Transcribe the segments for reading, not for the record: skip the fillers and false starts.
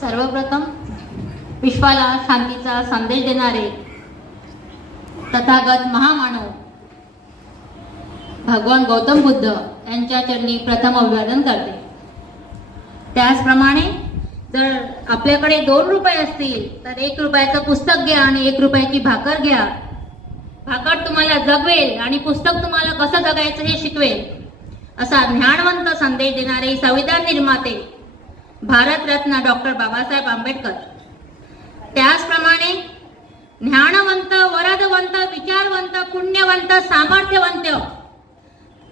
सर्वप्रथम विश्वाला शांतीचा संदेश देणारे तथागत महामानव भगवान गौतम बुद्ध यांच्या चरणी प्रथम अभिवादन करते। त्याचप्रमाणे जर आपल्याकडे 2 रुपये असतील तर 1 रुपयाचं पुस्तक घ्या आणि 1 रुपयाची भाकर घ्या। भाकर तुम्हाला जगवेल आणि पुस्तक तुम्हाला कसं जगायचं हे शिकवेल, असा ज्ञानवंत संदेश देणारे संविधान निर्माते भारतरत्न डॉक्टर बाबासाहेब आंबेडकर। त्याचप्रमाणे ज्ञानवंत, वरदवंत, विचारवंत, पुण्यवंत, सामर्थ्यवंत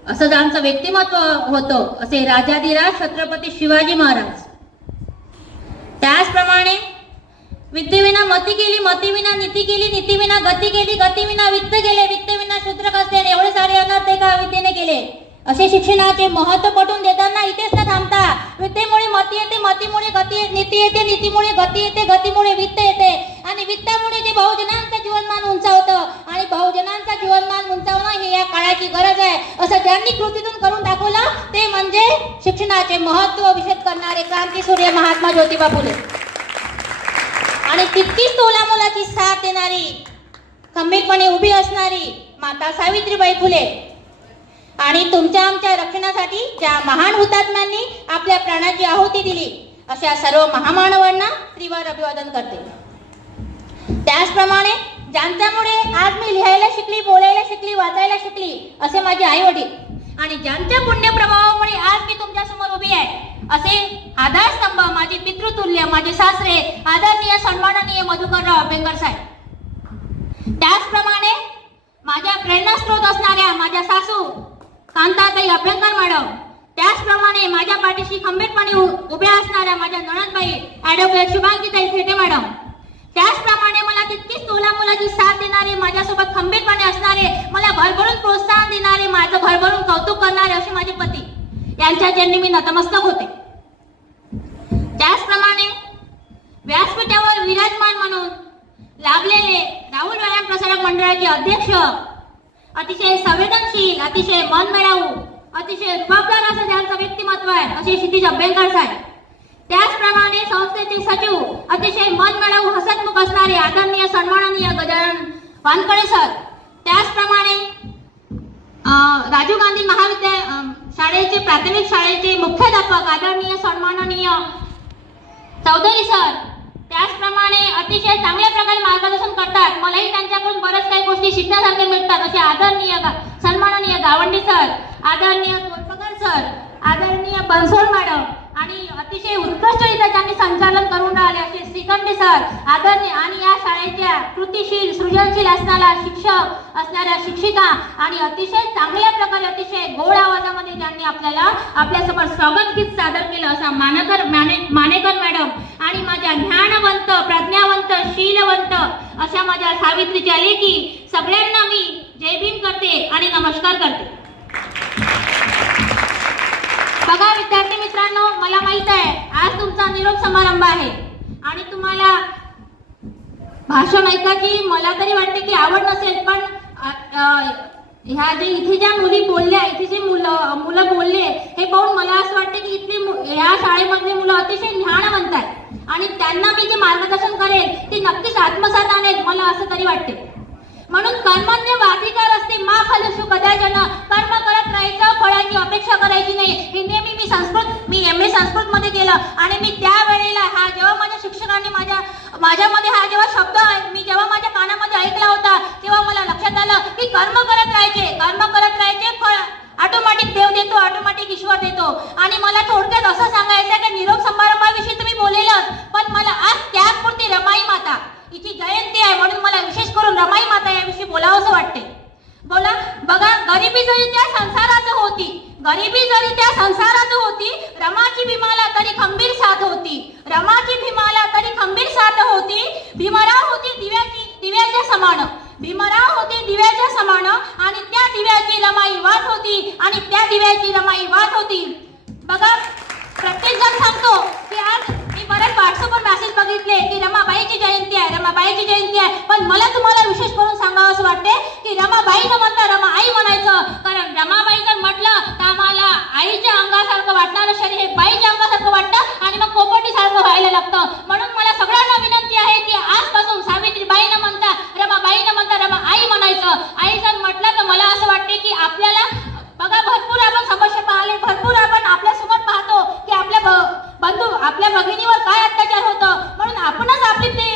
असं ज्यांचं व्यक्तिमत्व होतं असे राजाधिराज छत्रपती शिवाजी महाराज। त्याचप्रमाणे विद्येविना मती केली, मतीविना नीती केली, नीतीविना गती केली, गतीविना वित्त केले, वित्तविना शूद्र कसले, एवढे सारे अनर्थ एका विद्येने केले। असे शिक्षणाचे महत्त्व पटवून देताना इथेच न थांबता विद्येमुळे मती येते, मतीमुळे गती, नीती येते, नीतीमुळे गती येते, गतीमुळे वित्त येते आणि वित्तामुळे जे बहुजनांचं जीवनमान उंचावतं आणि बहुजनांचं जीवनमान उंचावणं ही या काळाची गरज आहे असं ज्यांनी कृतीतून करून दाखवलं ते म्हणजे शिक्षणाचे महत्त्व विशद करणारे क्रांतीसूर्य महात्मा ज्योतिबा फुले आणि तितकीच तोलामोलाची साथ देणारी, खंबीरपणे उभी असणारी माता सावित्रीबाई फुले आणि तुमच्या आमच्या रक्षणासाठी ज्या महान हुतात्म्यांनी आपल्या प्राणाची आहुती दिली अशा सर्व महामानवांना त्रिवार अभिवादन करते। त्याचप्रमाणे ज्यांच्यामुळे आज मी लिहायला शिकली, बोलायला शिकली, वाचायला शिकली असे माझे आई वडील आणि ज्यांच्या पुण्यप्रभावामुळे आज मी तुमच्या समोर उभी आहे असे आधारस्तंभ माझे पितृतुल्य, माझे सासरे आदरणीय सन्माननीय मधुकरराव अभ्यंकर साहेब। त्याचप्रमाणे माझ्या प्रेरणास्त्रोत असणाऱ्या माझ्या सासू कांताताई अभ्यंकर मॅडम, त्याचप्रमाणे माझ्या पाठीशी खंबीरपणे उभ्या असणाऱ्या माझ्या नणंदबाई ॲडव्होकेट शुभांगीताई फेटे मॅडम, त्याचप्रमाणे मला तितकीच तोलामोलाची साथ देणारे, माझ्यासोबत खंबीरपणे असणारे, मला भरभरून प्रोत्साहन देणारे, माझं भरभरून कौतुक करणारे असे माझे पती यांच्या चरणी मी नतमस्तक होते। त्याचप्रमाणे व्यासपीठावर विराजमान म्हणून लाभलेले राहुल व्यायाम प्रसारक मंडळाचे अध्यक्ष, अतिशय संवेदनशील, अतिशय मनमिळावू, अतिशय रुबाबदार असं ज्यांचं व्यक्तिमत्व आहे असे क्षितिज अभ्यंकर साहेब। त्याचप्रमाणे संस्थेचे सचिव, अतिशय मनमिळावू, हसतमुख असणारे आदरणीय सन्माननीय गजानन वानकडे सर। त्याचप्रमाणे राजीव गांधी शाळेचे प्राथमिक शाळेचे मुख्याध्यापक आदरणीय सन्माननीय चौधरी सर। त्याचप्रमाणे अतिशय चांगल्या प्रकारे मार्गदर्शन करतात, मलाही त्यांच्याकडून बऱ्याच काही गोष्टी शिकण्यासारखे मिळतात असे आदरणीय सन्माननीय गावंडी सर, आदरणीय तोडपकर सर, आदरणीय बनसोड मॅडम आणि अतिशय उत्कृष्टरित्या त्यांनी संचालन करून राहिले असे श्रीखंडे सर, आदरणीय आणि या शाळेच्या कृतीशील, सृजनशील असणाऱ्या शिक्षक, असणाऱ्या शिक्षिका आणि अतिशय चांगल्या प्रकारे अतिशय गोड आवाजामध्ये ज्यांनी आपल्याला आपल्यासमोर स्वागत गीत सादर केलं असा मानेकर मॅडम आणि माझ्या ज्ञानवंत, प्रज्ञावंत, शीलवंत अशा माझ्या सावित्रीच्या लेकी सगळ्यांना मी जय भीम करते आणि नमस्कार करते। बघा विद्यार्थी मित्रांनो, मला माहित आहे आज तुमचा निरोप समारंभ आहे आणि तुम्हाला भाषण ऐकायची मला तरी वाटते की आवड नसेल, पण ह्या जे इथे ज्या मुली बोलल्या, इथे जे मुलं बोलले हे पाहून मला असं वाटतं की इथली ह्या शाळेमधली मुलं अतिशय ज्ञानवंत आहेत आणि त्यांना मी जे मार्गदर्शन करेल ते नक्कीच आत्मसात आणेल मला असं तरी वाटते। म्हणून कर्मण्य वाधिकार असते मा फलशु कदाचन, कर्म करत राहायचं, फळाची अपेक्षा करायची नाही। हे नेहमी मी MA संस्कृत मध्ये केलं आणि मी त्यावेळेला हा जेव्हा माझ्या शिक्षकांनी माझ्यामध्ये हा जेव्हा शब्द मी जेव्हा माझ्या कानामध्ये ऐकला होता तेव्हा मला लक्षात आलं की कर्म करत राहायचे, फळ ऑटोमॅटिक देव देतो, ऑटोमॅटिक ईश्वर देतो। आणि मला थोडक्यात असं सांगायचं की निरोप समारंभाविषयी तुम्ही बोललेलं, पण मला आज त्यापुरती रमाई माता हिची जयंती आहे म्हणून मला विशेष करून रमाई माता याविषयी बोलावंसं वाटते। बोला बघा, गरिबी जरी त्या संसारात होती, रमाची भीमाला तरी खंबीर साथ होती, भीमराव होती दिव्याच्या समान आणि त्या दिव्याची रमाई वाट होती बघा, प्रत्येक जण सांगतो की आज मी बरेच व्हॉट्सअपवर मेसेज बघितले की रमाबाईची जयंती आहे, पण मला तुम्हाला विशेष करून सांगावं असं वाटते की रमाबाई न म्हणता रमा आई म्हणायचं, कारण रमाबाई जर म्हटलं तर आम्हाला आईच्या अंगासारखं वाटणारं शरीर हे बाईच्या अंगासारखं वाटतं आणि मग पोपटी सारखं राहायला लागतं. म्हणून मला सगळ्यांना विनंती आहे की आजपासून सावित्रीबाई न म्हणता रमाबाई न म्हणता रमा आई म्हणायचं. आई जर म्हटलं तर मला असं वाटते की आपल्याला बघा भरपूर आपण समस्या पाहिले, भरपूर आपण आपल्यासमोर पाहतो की आपल्या बंधू आपल्या भगिनीवर काय अत्याचार होतं. म्हणून आपणच आपली ते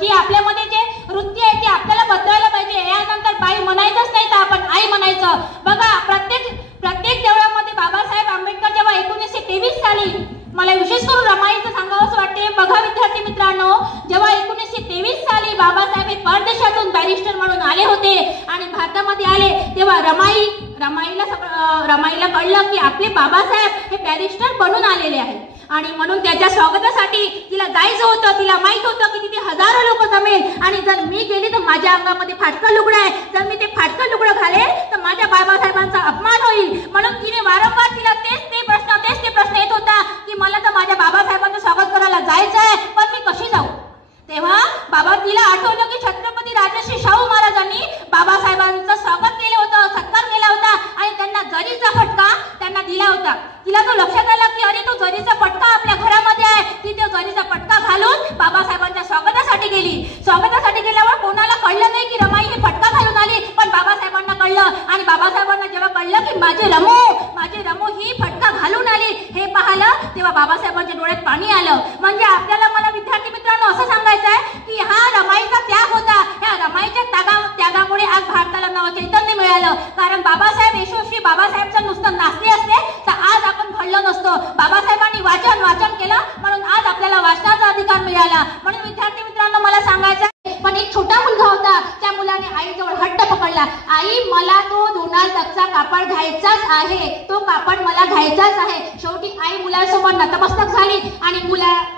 जी आपल्यामध्ये जे वृत्ती आहे ती आपल्याला बदलायला पाहिजे. यानंतर बाई म्हणायचंच नाही तर आपण आई म्हणायचं. बघा प्रत्येक देवळामध्ये बाबासाहेब आंबेडकर जेव्हा 1923 साली, मला विशेष करून रमाईचं सांगावंच वाटते. बघा विद्यार्थी मित्रांनो, जेव्हा 1923 साली बाबासाहेब हे परदेशातून बॅरिस्टर म्हणून आले होते आणि भारतामध्ये आले, तेव्हा रमाईला कळलं की आपले बाबासाहेब हे बॅरिस्टर बनून आलेले आहेत. आणि म्हणून त्याच्या स्वागतासाठी तिला जायचं होतं. तिला माहित होतं की तिथे हजारो लोक जमेल आणि जर मी गेली तर माझ्या अंगामध्ये फाटकं लुगडं आहे, जर मी ते फाटकं लुगडं घालेल तर माझ्या बाबासाहेबांचा अपमान होईल. म्हणून तिने वारंवार तिला तेच ते प्रश्न येत होता की मला तर माझ्या बाबासाहेबांचं स्वागत करायला जायचं आहे, पण मी कशी जाऊ. तेव्हा बाबा तिला आठवलं की छत्रपती राजर्षी शाहू महाराजांनी बाबासाहेबांचं स्वागत केलं होतं, सत्कार केला होता आणि त्यांना जरीचा फटका त्यांना दिला होता. तिला तो लक्षात आला की अरे तो जरीचा फटका आपल्या घरामध्ये आहे. ती तो जरीचा फटका घालून बाबासाहेबांच्या स्वागतासाठी गेली. स्वागतासाठी गेल्यावर कोणाला कळलं नाही की रमाई हे फटका घालून आली, पण बाबासाहेबांना कळलं. आणि बाबासाहेबांना जेव्हा कळलं की माझे रमू ही फटका घालून आली हे पाहिलं, तेव्हा बाबासाहेबांच्या डोळ्यात पाणी आलं. म्हणजे आपल्याला मला विद्यार्थी मित्रांनो असं सांगायचं आहे की हा रमाईचा त्याग होता. ह्या रमाईच्या त्यागामुळे आज भारताला नवं चैतन्य मिळालं. कारण बाबासाहेब यशस्वी बाबासाहेबचं नुसतं नाचले असते तर आज आपण घडलो नसतो. बाबासाहेबांनी वाचन केलं म्हणून आज आपल्याला वाचनाचा अधिकार मिळाला. म्हणून विद्यार्थी मित्रांनो मला सांगायचं पण एक छोटा मुलगा होता, त्या मुलाने आईजवळ हट्ट पकडला. आई मला तो डोनाल्ड डकचा कापड घ्यायचाच आहे, तो कापड मला घ्यायचाच आहे. शेवटी आई मुलासमोर नतमस्तक झाली आणि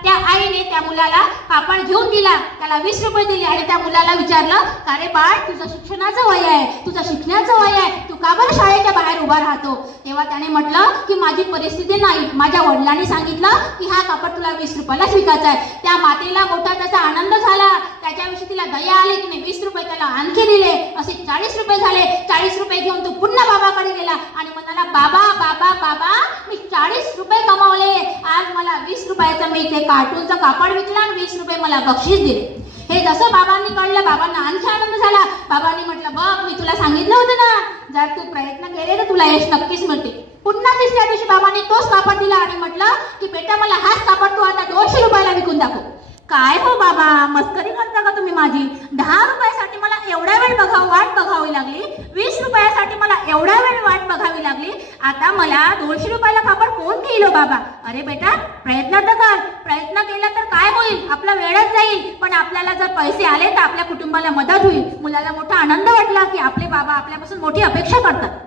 त्या आईने त्या मुलाला कापड घेऊन दिला. त्याला 20 रुपये दिले आणि त्या मुलाला विचारलं, का रे बाळ तुझं शिक्षणाचं वय आहे, तुझं शिकण्याचं वय आहे, तू का बरं शाळेच्या बाहेर उभा राहतो. तेव्हा त्याने म्हटलं की माझी परिस्थिती नाही, माझ्या वडिलांनी सांगितलं की हा कापड तुला 20 रुपयालाच विकायचा आहे. त्या मातेला मोठा त्याचा आनंद झाला. त्याच्याविषयी तिला दया आली की नाही 20 रुपये त्याला आणखी दिले, असे 40 रुपये झाले. 40 रुपये घेऊन तो पुन्हा बाबाकडे गेला आणि म्हणाला, बाबा बाबा बाबा मी 40 रुपये कमावले, आज मला 20 रुपयाचं मी ते कार्टूनचं कापड विकलं आणि 20 रुपये मला बक्षीस दिले. हे जसं बाबांनी कळलं, बाबांना आणखी आनंद झाला. बाबांनी म्हटलं, बघ मी तुला सांगितलं होतं ना, जर तू प्रयत्न केले तर तुला यश नक्कीच मिळते. पुन्हा तिसऱ्या दिवशी बाबांनी तोच कापड दिला आणि म्हटलं की बेटा मला हाच कापड तू आता 200 रुपयाला विकून दाखव. काय हो बाबा, मस्करी करता का तुम्ही माझी? 10 रुपयासाठी मला एवढा वेळ वाट बघावी लागली, 20 रुपयासाठी मला एवढा वेळ वाट बघावी लागली, आता मला 200 रुपयाला कापड कोण घेईल बाबा? अरे बेटा प्रयत्न तर कर, प्रयत्न केला तर काय होईल, आपला वेळच जाईल, पण आपल्याला जर पैसे आले तर आपल्या कुटुंबाला मदत होईल. मुलाला मोठा आनंद वाटला की आपले बाबा आपल्यापासून मोठी अपेक्षा करतात.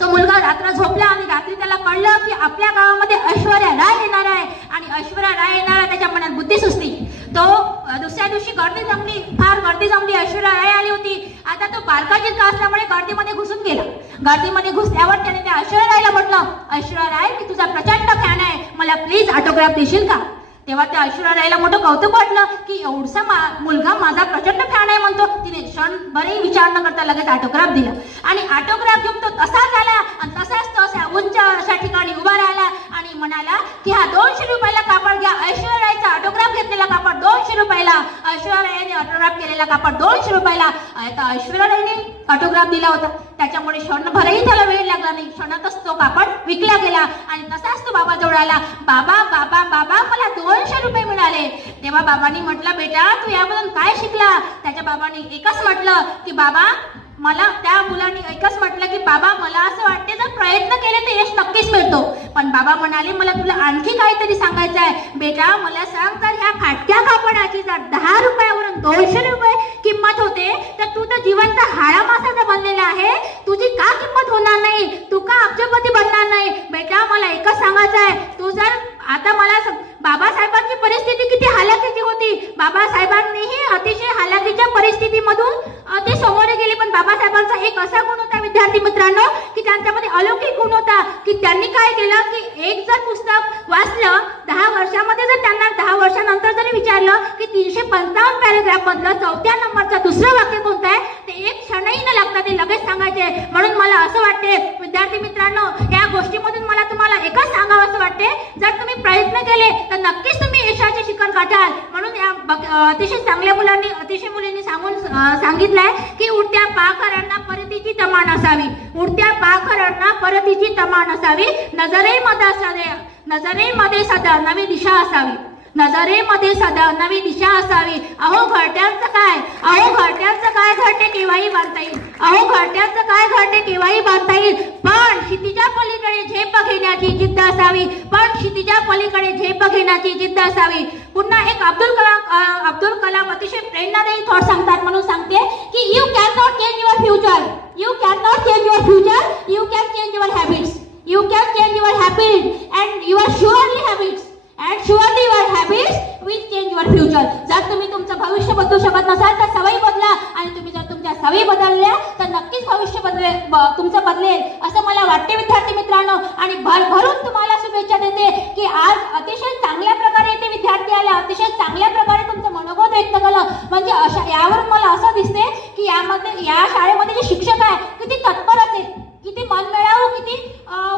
तो मुलगा रात्र झोपला आणि रात्री त्याला कळलं की आपल्या गावामध्ये ऐश्वर्या राय येणार आहे आणि ऐश्वर्या राय येणार, त्याच्या मनात बुद्धी सुचली. तो दुसऱ्या दिवशी फार गर्दी जमली. ऐश्वर्या राय आली होती. आता तो बारका जिरका असल्यामुळे गर्दीमध्ये घुसून गेला. गर्दीमध्ये घुसल्यावर त्याने त्या ऐश्वर्या रायला म्हटलं, ऐश्वर्या राय मी तुझा प्रचंड फॅन आहे, मला प्लीज ऑटोग्राफ देशील का? तेव्हा त्या ऐश्वर्या रायला मोठं कौतुक वाटलं की एवढसा मुलगा माझा प्रचंड फॅन आहे म्हणतो. तिने क्षणभरही विचार न करता लगेच ऑटोग्राफ दिला आणि ऑटोग्राफ घेऊन तो तसाच आला आणि तसाच तो अशा उंच अशा ठिकाणी उभा राहिला आणि म्हणाला की हा 200 रुपयाला कापड घ्या. ऐश्वर्या रायचा ऑटोग्राफ घेतलेला कापड 200 रुपयाला, ऐश्वर्या रायने ऑटोग्राफ केलेला कापड 200 रुपयाला. आता ऐश्वर्या रायने ऑटोग्राफ दिला होता, त्याच्यामुळे क्षणभरही त्याला वेळ लागला नाही. क्षणातच तो कापड विकला गेला आणि तसाच तो बाबाजवळ आला. बाबा बाबा बाबा मला 200 रुपये मिळाले. तेव्हा बाबांनी म्हटलं, बेटा तू यामधून काय शिकला? त्याच्या बाबांनी एकच म्हटलं की बाबा मला, त्या मुलाने एकच म्हटलं की बाबा मला असं वाटते जर प्रयत्न केले तर यश नक्कीच मिळतो. पण बाबा म्हणाले मला तुला आणखी काहीतरी सांगायचं आहे. बेटा मला सांग, जर ह्या फाटक्या कापडाची जर 10 रुपयावरून 200 रुपये किंमत होते तर तू तर जिवंत हाडा मासाचा बनलेला आहे, तुझी का किंमत होणार नाही? तू का अब्जपती बनणार नाही? बेटा मला एकच सांगायचं आहे, तू जर आता मला बाबासाहेबांची परिस्थिती किती हालाकीची होती, बाबासाहेबांनीही अतिशय हालाकीच्या परिस्थितीमधून ते समोर गेले, पण बाबासाहेबांचा एक असा गुण होता विद्यार्थी मित्रांनो की त्यांच्यामध्ये अलौकिक गुण होता की त्यांनी काय केलं की एक जर पुस्तक वाचलं 10 वर्षामध्ये, जर त्यांना 10 वर्षानंतर जरी विचारलं की 355 पॅरेग्राफ मधलं 4थ्या नंबरचं दुसरं वाक्य कोणतं आहे, ते एक क्षणही न लागता ते लगेच सांगायचे. म्हणून मला असं वाटते विद्यार्थी मित्रांनो, या गोष्टीमधून मला तुम्हाला एकच सांगावं असं वाटते, जर तुम्ही प्रयत्न केले तर नक्कीच तुम्ही यशाचे शिखर गाठाल. म्हणून या अतिशय चांगल्या मुलांनी अतिशय मुलींनी सांगितलंय की उडत्या पाखरांना परतीची तमा नसावी, उडत्या पाखरांना परतीची तमा नसावी, नजरेमध्ये सदा नवी दिशा असावी, नजरेमध्ये सदा नवी दिशा असावी. अहो घरट्यांचं काय, अहो घरट्यांचं काय घरटे केव्हाही बांधता येईल, अहो घरट्यांचं काय घरटे केव्हाही बांधता येईल, पण क्षितिजा पलीकडे झेप घेण्याची जिद्द असावी, पण क्षितिजा पलीकडे झेप घेण्याची जिद्द असावी. पुन्हा एक अब्दुल कलाम अतिशय प्रेरणादायी थॉट सांगतात, म्हणून सांगते की you can not change your future, you can not change your future, you can change your habits, you can change your habit and your surely habits and surely your habits will change your future. जर तुम्ही तुमचं भविष्य बदलू शकत नसाल तर सवयी बदला, आणि तुम्ही जर तुमच्या सवयी बदलल्या तर नक्कीच भविष्य तुमचं बदलेल असं मला वाटते विद्यार्थी मित्रांनो. आणि भरभरून तुम्हाला शुभेच्छा देते की आज अतिशय चांगल्या प्रकारे इथे विद्यार्थी आले, अतिशय चांगल्या प्रकारे तुमचं मनोगत व्यक्त केलं. म्हणजे यावरून मला असं दिसते की या शाळेमध्ये जे शिक्षक आहे किती तत्पर असेल, किती मनमिळावू, किती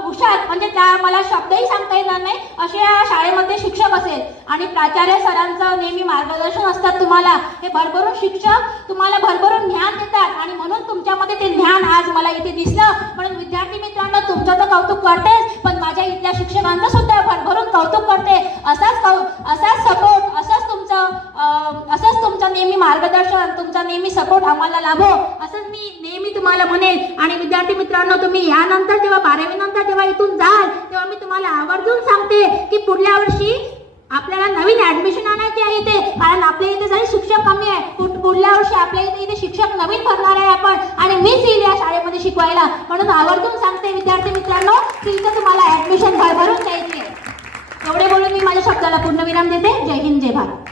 हुशार, म्हणजे त्या मला शब्दही सांगता येणार नाही असे या शाळेमध्ये शिक्षक असेल. आणि प्राचार्य सरांचं नेहमी मार्गदर्शन असतात तुम्हाला, हे भरभरून शिक्षक तुम्हाला भरभरून ज्ञान देतात, आणि म्हणून तुमच्यामध्ये ते ज्ञान आज मला इथे दिसलं. म्हणून विद्यार्थी मित्रांनो तुमचं तर कौतुक करतेच, पण माझ्या इथल्या शिक्षकांचं सुद्धा भरभरून कौतुक करते. असाच सपोर्ट, असंच तुमचं नेहमी मार्गदर्शन, तुमचा नेहमी सपोर्ट आम्हाला लाभो असंच मी नेहमी तुम्हाला म्हणेन. आणि विद्यार्थी मित्रांनो तुम्ही यानंतर जेव्हा 12वी नंतर जेव्हा इथून जाल तेव्हा मी तुम्हाला आवर्जून सांगते की पुढल्या वर्षी आपल्याला नवीन ऍडमिशन आणायची आहे इथे, कारण आपल्या इथे जरी शिक्षक कमी आहे, पुढल्या वर्षी आपल्या इथे शिक्षक नवीन भरणार आहे आपण, आणि मीच येईल या शाळेमध्ये शिकवायला. म्हणून आवर्जून सांगते विद्यार्थी मित्रांनो की इथे तुम्हाला ऍडमिशन भरभरून द्यायची आहे. एवढे बोलून मी माझ्या शब्दाला पूर्णविराम देते. जय हिंद, जय भारत.